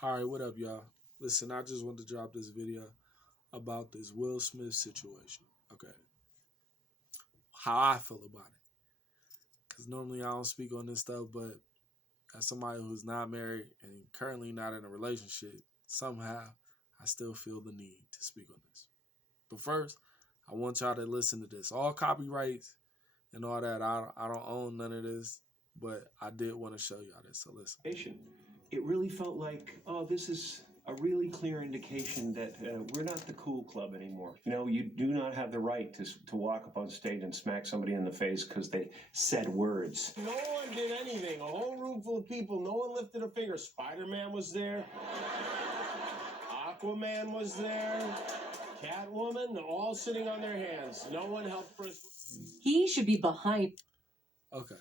All right, what up, y'all? Listen, I just wanted to drop this video about this Will Smith situation. Okay, how I feel about it. Because normally I don't speak on this stuff, but as somebody who's not married and currently not in a relationship, somehow I still feel the need to speak on this. But first, I want y'all to listen to this. All copyrights and all that. I don't own none of this, but I did want to show y'all this. So listen. It really felt like, oh, this is a really clear indication that we're not the cool club anymore. You know, you do not have the right to walk up on stage and smack somebody in the face because they said words. No one did anything. A whole room full of people. No one lifted a finger. Spider-Man was there. Aquaman was there. Catwoman, they're all sitting on their hands. No one helped Chris. He should be behind. Okay.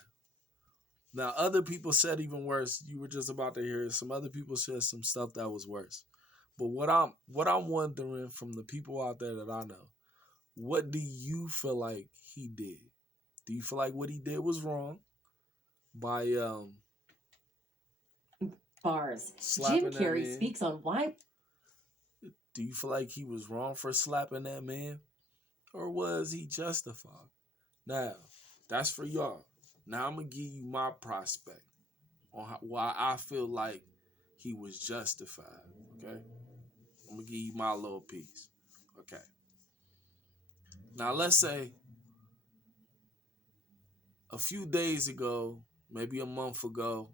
Now, other people said even worse. You were just about to hear some other people said some stuff that was worse. But what I'm wondering from the people out there that I know, what do you feel like he did? Do you feel like what he did was wrong by Bars. slapping Jim Carrey that man? speaks on why. Do you feel like he was wrong for slapping that man, or was he justified? Now, that's for y'all. Now I'm gonna give you my prospect on why I feel like he was justified. Okay, I'm gonna give you my little piece. Okay. Now let's say a few days ago, maybe a month ago,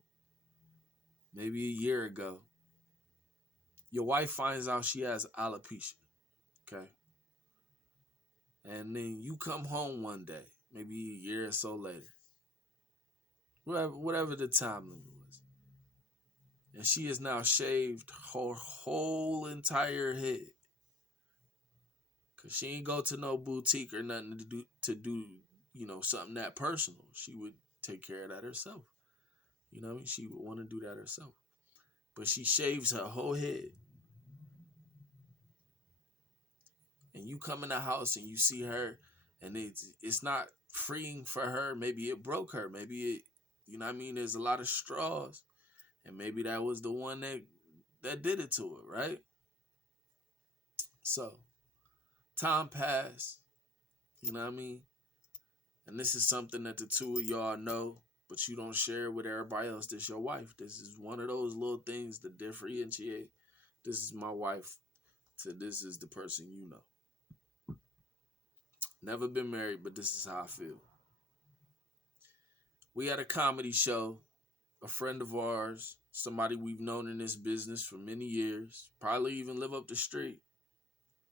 maybe a year ago, your wife finds out she has alopecia. Okay. And then you come home one day, maybe a year or so later, whatever the time limit was, and she has now shaved her whole entire head. Cause she ain't go to no boutique or nothing to do, something that personal. She would take care of that herself. You know what I mean? She would want to do that herself. But she shaves her whole head. And you come in the house and you see her, and it's not freeing for her. Maybe it broke her. Maybe it, you know what I mean? There's a lot of straws. And maybe that was the one that did it to her, right? So, time passed. You know what I mean? And this is something that the two of y'all know, but you don't share with everybody else. This your wife. This is one of those little things that differentiate. This is my wife. To this is the person you know. Never been married, but this is how I feel. We had a comedy show. A friend of ours, somebody we've known in this business for many years, probably even live up the street,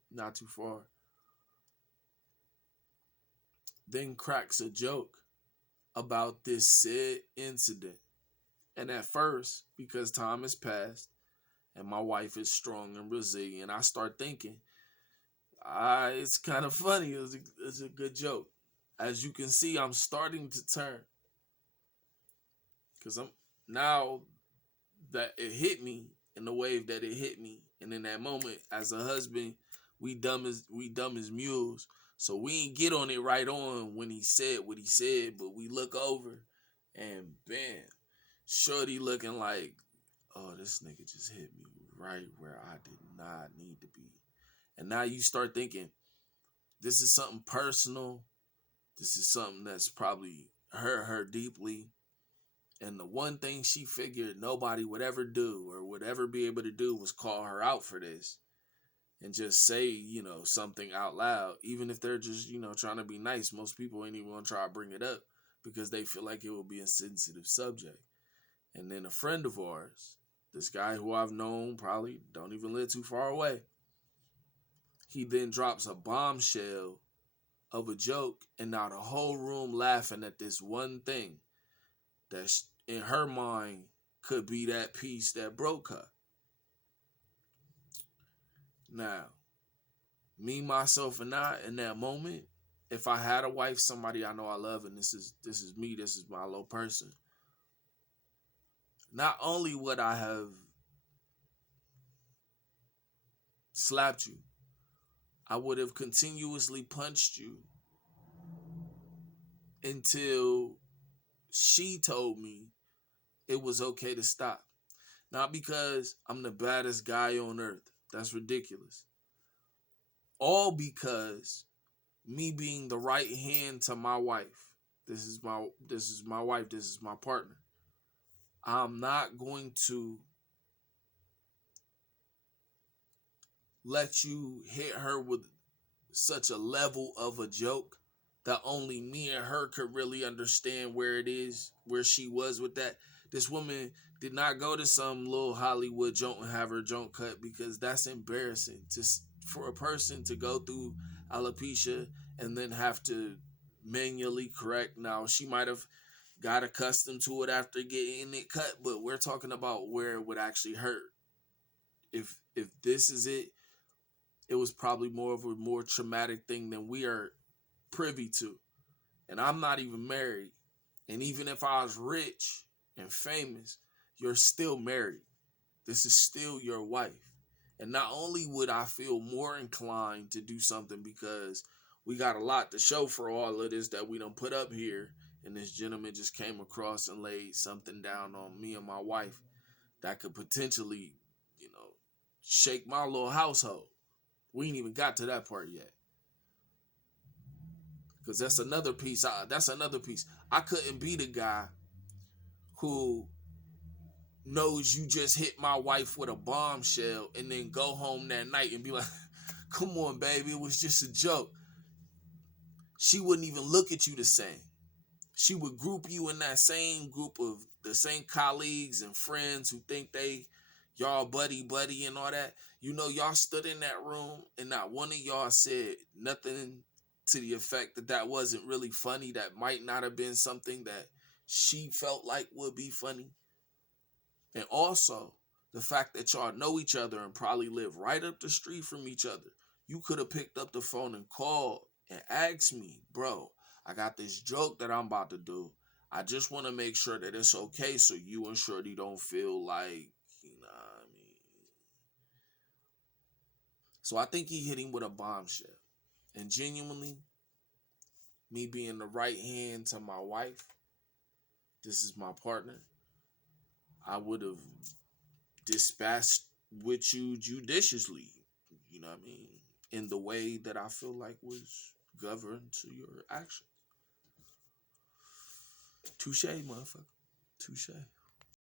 not too far, then cracks a joke about this said incident. And at first, because time has passed and my wife is strong and resilient, I start thinking, it's kind of funny. It's a good joke. As you can see, I'm starting to turn. Because I'm now that it hit me in the wave that it hit me. And in that moment, as a husband, we dumb as mules. So we ain't get on it right on when he said what he said, but we look over and bam, shorty looking like, oh, this nigga just hit me right where I did not need to be. And now you start thinking, this is something personal. This is something that's probably hurt her deeply. And the one thing she figured nobody would ever do or would ever be able to do was call her out for this and just say, something out loud. Even if they're just, trying to be nice, most people ain't even going to try to bring it up because they feel like it will be a sensitive subject. And then a friend of ours, this guy who I've known probably don't even live too far away, he then drops a bombshell of a joke, and now the whole room laughing at this one thing that in her mind could be that piece that broke her. Now, me, myself, and I, in that moment, if I had a wife, somebody I know I love, and this is me, this is my little person, not only would I have slapped you, I would have continuously punched you until she told me it was okay to stop. Not because I'm the baddest guy on earth. That's ridiculous. All because me being the right hand to my wife. This is my wife, this is my partner. I'm not going to let you hit her with such a level of a joke that only me and her could really understand where it is, where she was with that. This woman did not go to some little Hollywood joint and have her joint cut, because that's embarrassing for a person to go through alopecia and then have to manually correct. Now, she might have got accustomed to it after getting it cut, but we're talking about where it would actually hurt. If this is it, it was probably more of a more traumatic thing than we are privy to. And I'm not even married. And even if I was rich and famous, you're still married. This is still your wife. And not only would I feel more inclined to do something because we got a lot to show for all of this that we done put up here, and this gentleman just came across and laid something down on me and my wife that could potentially, shake my little household. We ain't even got to that part yet. Because that's another piece. I couldn't be the guy who knows you just hit my wife with a bombshell and then go home that night and be like, come on, baby, it was just a joke. She wouldn't even look at you the same. She would group you in that same group of the same colleagues and friends who think y'all buddy and all that. Y'all stood in that room and not one of y'all said nothing to the effect that wasn't really funny, that might not have been something that she felt like would be funny. And also, the fact that y'all know each other and probably live right up the street from each other. You could have picked up the phone and called and asked me, bro, I got this joke that I'm about to do. I just want to make sure that it's okay so you and Shorty don't feel like, what I mean. So I think he hit him with a bombshell. And genuinely, me being the right hand to my wife, this is my partner, I would have dispatched with you judiciously, you know what I mean, in the way that I feel like was governed to your actions. Touche, motherfucker. Touche.